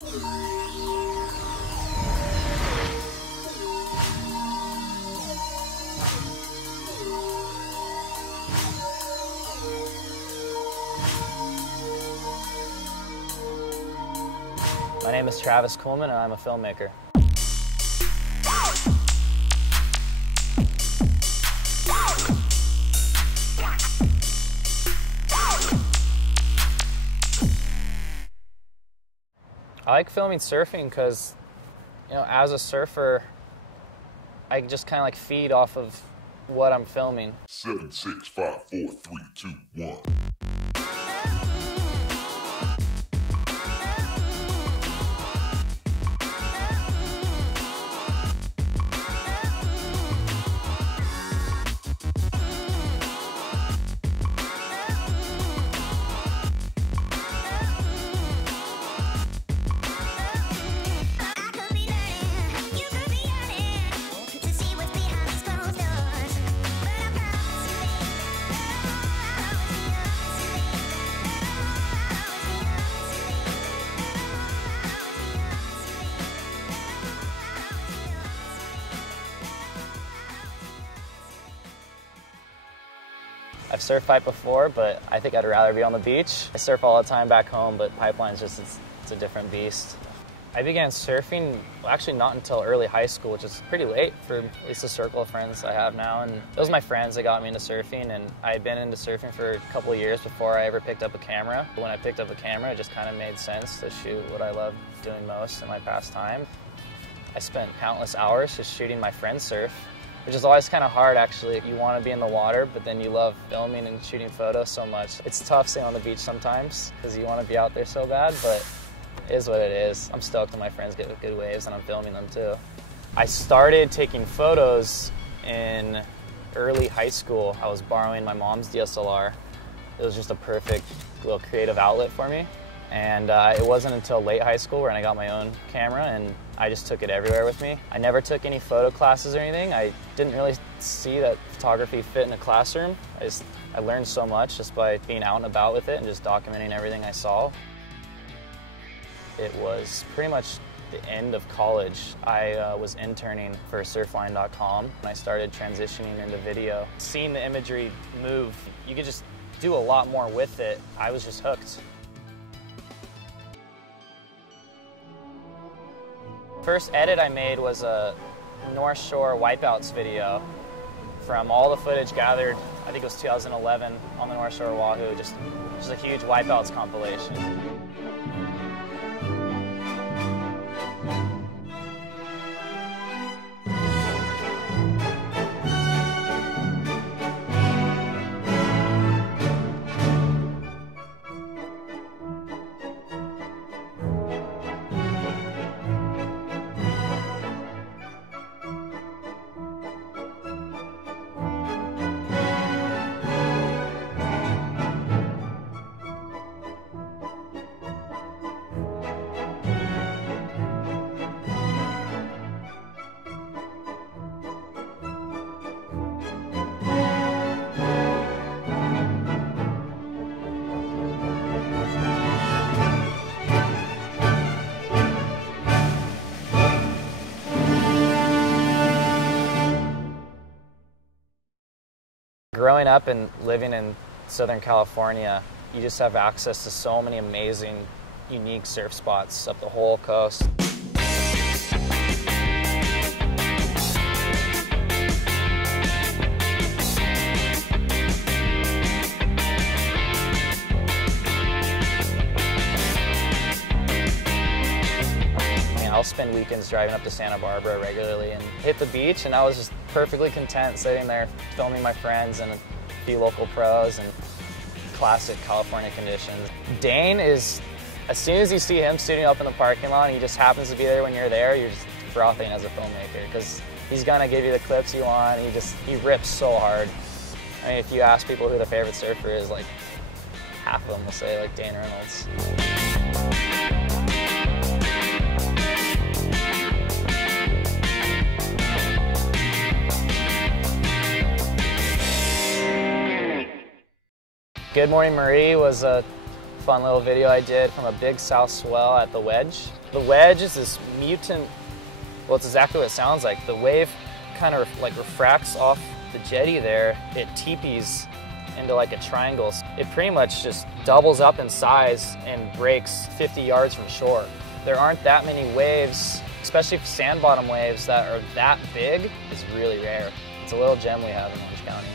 My name is Travis Kuhlman and I'm a filmmaker. I like filming surfing because, you know, as a surfer, I just kind of like feed off of what I'm filming. 7, 6, 5, 4, 3, 2, 1. I've surf piped before, but I think I'd rather be on the beach. I surf all the time back home, but pipeline's just, it's a different beast. I began surfing, well, actually not until early high school, which is pretty late for at least the circle of friends I have now. And those are my friends that got me into surfing, and I had been into surfing for a couple of years before I ever picked up a camera. But when I picked up a camera, it just kind of made sense to shoot what I love doing most in my pastime. I spent countless hours just shooting my friends surf, which is always kind of hard, actually. You want to be in the water, but then you love filming and shooting photos so much. It's tough staying on the beach sometimes because you want to be out there so bad, but it is what it is. I'm stoked when my friends get good waves and I'm filming them too. I started taking photos in early high school. I was borrowing my mom's DSLR. It was just a perfect little creative outlet for me. And it wasn't until late high school when I got my own camera, and I just took it everywhere with me. I never took any photo classes or anything. I didn't really see that photography fit in a classroom. I learned so much just by being out and about with it and just documenting everything I saw. It was pretty much the end of college. I was interning for Surfline.com, and I started transitioning into video. Seeing the imagery move, you could just do a lot more with it. I was just hooked. First edit I made was a North Shore wipeouts video from all the footage gathered, I think it was 2011, on the North Shore of Oahu, just a huge wipeouts compilation. Growing up and living in Southern California, you just have access to so many amazing, unique surf spots up the whole coast. I'll spend weekends driving up to Santa Barbara regularly and hit the beach, and I was just perfectly content sitting there filming my friends and a few local pros and classic California conditions. Dane is, as soon as you see him sitting up in the parking lot and he just happens to be there when you're there, you're just frothing as a filmmaker because he's gonna give you the clips you want. He rips so hard. I mean, if you ask people who their favorite surfer is, like half of them will say like Dane Reynolds. Good Morning Marie was a fun little video I did from a big south swell at the wedge. The wedge is this mutant, well, it's exactly what it sounds like. The wave kind of like refracts off the jetty there. It teepees into like a triangle. It pretty much just doubles up in size and breaks 50 yards from shore. There aren't that many waves, especially sand bottom waves, that are that big. It's really rare. It's a little gem we have in Orange County.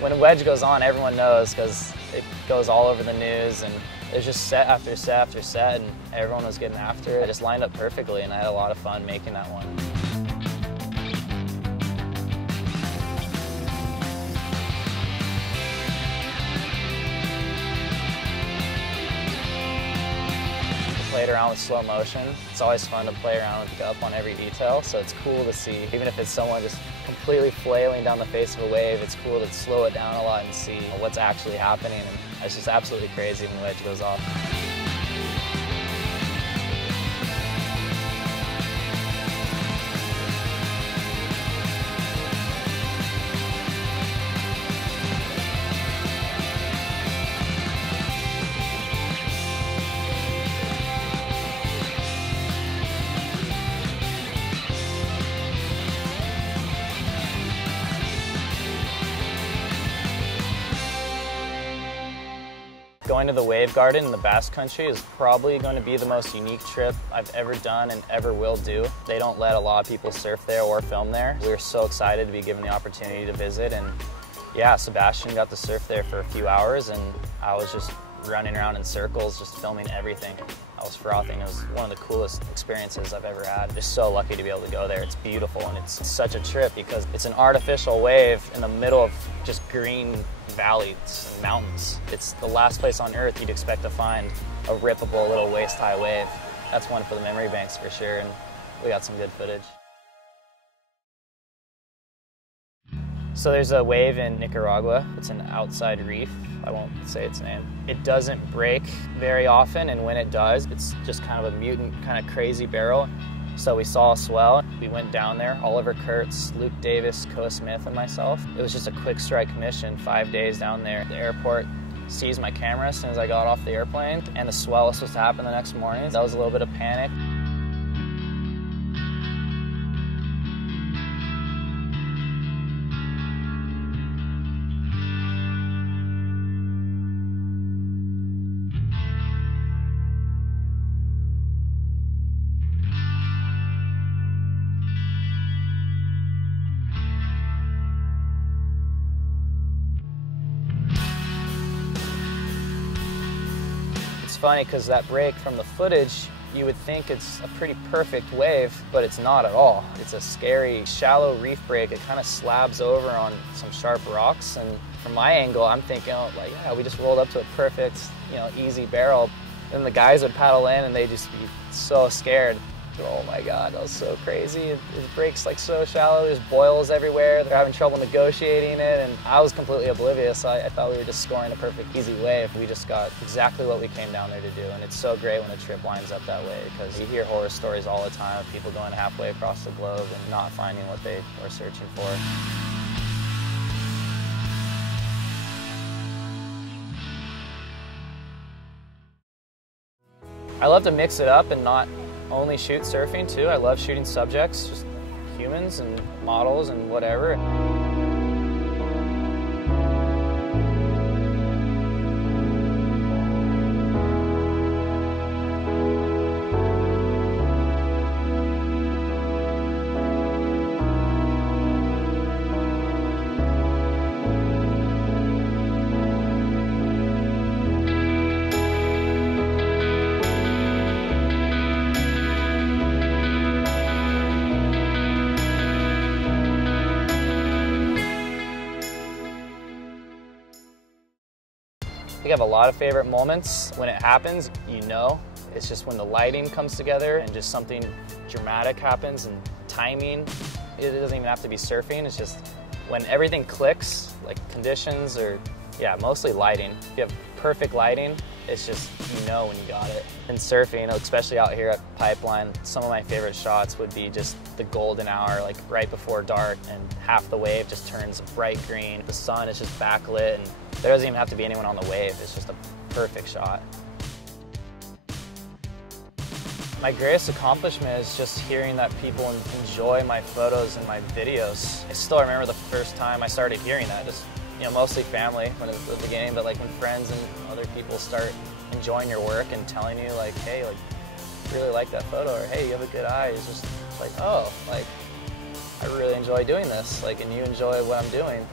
When a wedge goes on, everyone knows because it goes all over the news, and there's just set after set after set, and everyone was getting after it. It just lined up perfectly, and I had a lot of fun making that one. Played around with slow motion. It's always fun to play around with up on every detail, so it's cool to see. Even if it's someone just completely flailing down the face of a wave, it's cool to slow it down a lot and see what's actually happening. And it's just absolutely crazy when the wedge goes off. Going to the Wavegarden in the Basque Country is probably going to be the most unique trip I've ever done and ever will do. They don't let a lot of people surf there or film there. We were so excited to be given the opportunity to visit, and yeah, Sebastian got to surf there for a few hours, and I was just running around in circles just filming everything. I was frothing. It was one of the coolest experiences I've ever had. Just so lucky to be able to go there. It's beautiful, and it's such a trip because it's an artificial wave in the middle of just green valleys and mountains. It's the last place on earth you'd expect to find a rippable little waist-high wave. That's one for the memory banks for sure, and we got some good footage. So there's a wave in Nicaragua. It's an outside reef. I won't say its name. It doesn't break very often, and when it does, it's just kind of a mutant, kind of crazy barrel. So we saw a swell. We went down there, Oliver Kurtz, Luke Davis, Koa Smith, and myself. It was just a quick strike mission, 5 days down there. The airport seized my camera as soon as I got off the airplane, and the swell was supposed to happen the next morning. That was a little bit of panic. It's funny because that break from the footage, you would think it's a pretty perfect wave, but it's not at all. It's a scary, shallow reef break. It kind of slabs over on some sharp rocks, and from my angle, I'm thinking, oh, like, yeah, we just rolled up to a perfect, easy barrel. And the guys would paddle in, and they'd just be so scared. Oh my God, that was so crazy. It breaks like so shallow, there's boils everywhere. They're having trouble negotiating it, and I was completely oblivious. I thought we were just scoring a perfect easy wave. We just got exactly what we came down there to do, and it's so great when a trip lines up that way because you hear horror stories all the time of people going halfway across the globe and not finding what they were searching for. I love to mix it up and not only shoot surfing too. I love shooting subjects, just humans and models and whatever. I have a lot of favorite moments. When it happens, it's just when the lighting comes together and just something dramatic happens and timing. It doesn't even have to be surfing, it's just when everything clicks, like conditions or, mostly lighting. If you have perfect lighting, it's just, when you got it. And surfing, especially out here at Pipeline, some of my favorite shots would be just the golden hour, like right before dark, and half the wave just turns bright green. The sun is just backlit, and there doesn't even have to be anyone on the wave. It's just a perfect shot. My greatest accomplishment is just hearing that people enjoy my photos and my videos. I still remember the first time I started hearing that, just, you know, mostly family when it was the beginning, but like when friends and other people start enjoying your work and telling you like, hey, like, really like that photo, or hey, you have a good eye. It's just like, oh, like, I really enjoy doing this, like, and you enjoy what I'm doing.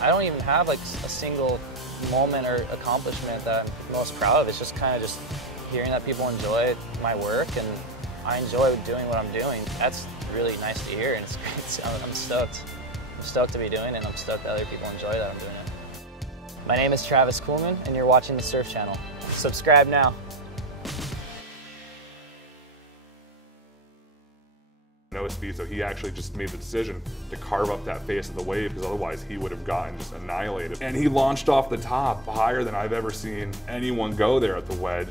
I don't even have like a single moment or accomplishment that I'm most proud of. It's just kind of just hearing that people enjoy my work and I enjoy doing what I'm doing. That's really nice to hear, and it's great. I'm stoked. I'm stoked to be doing it, and I'm stoked that other people enjoy that I'm doing it. My name is Travis Kuhlman, and you're watching the Surf Channel. Subscribe now. No speed, so he actually just made the decision to carve up that face of the wave, because otherwise he would have gotten just annihilated. And he launched off the top higher than I've ever seen anyone go there at the wedge.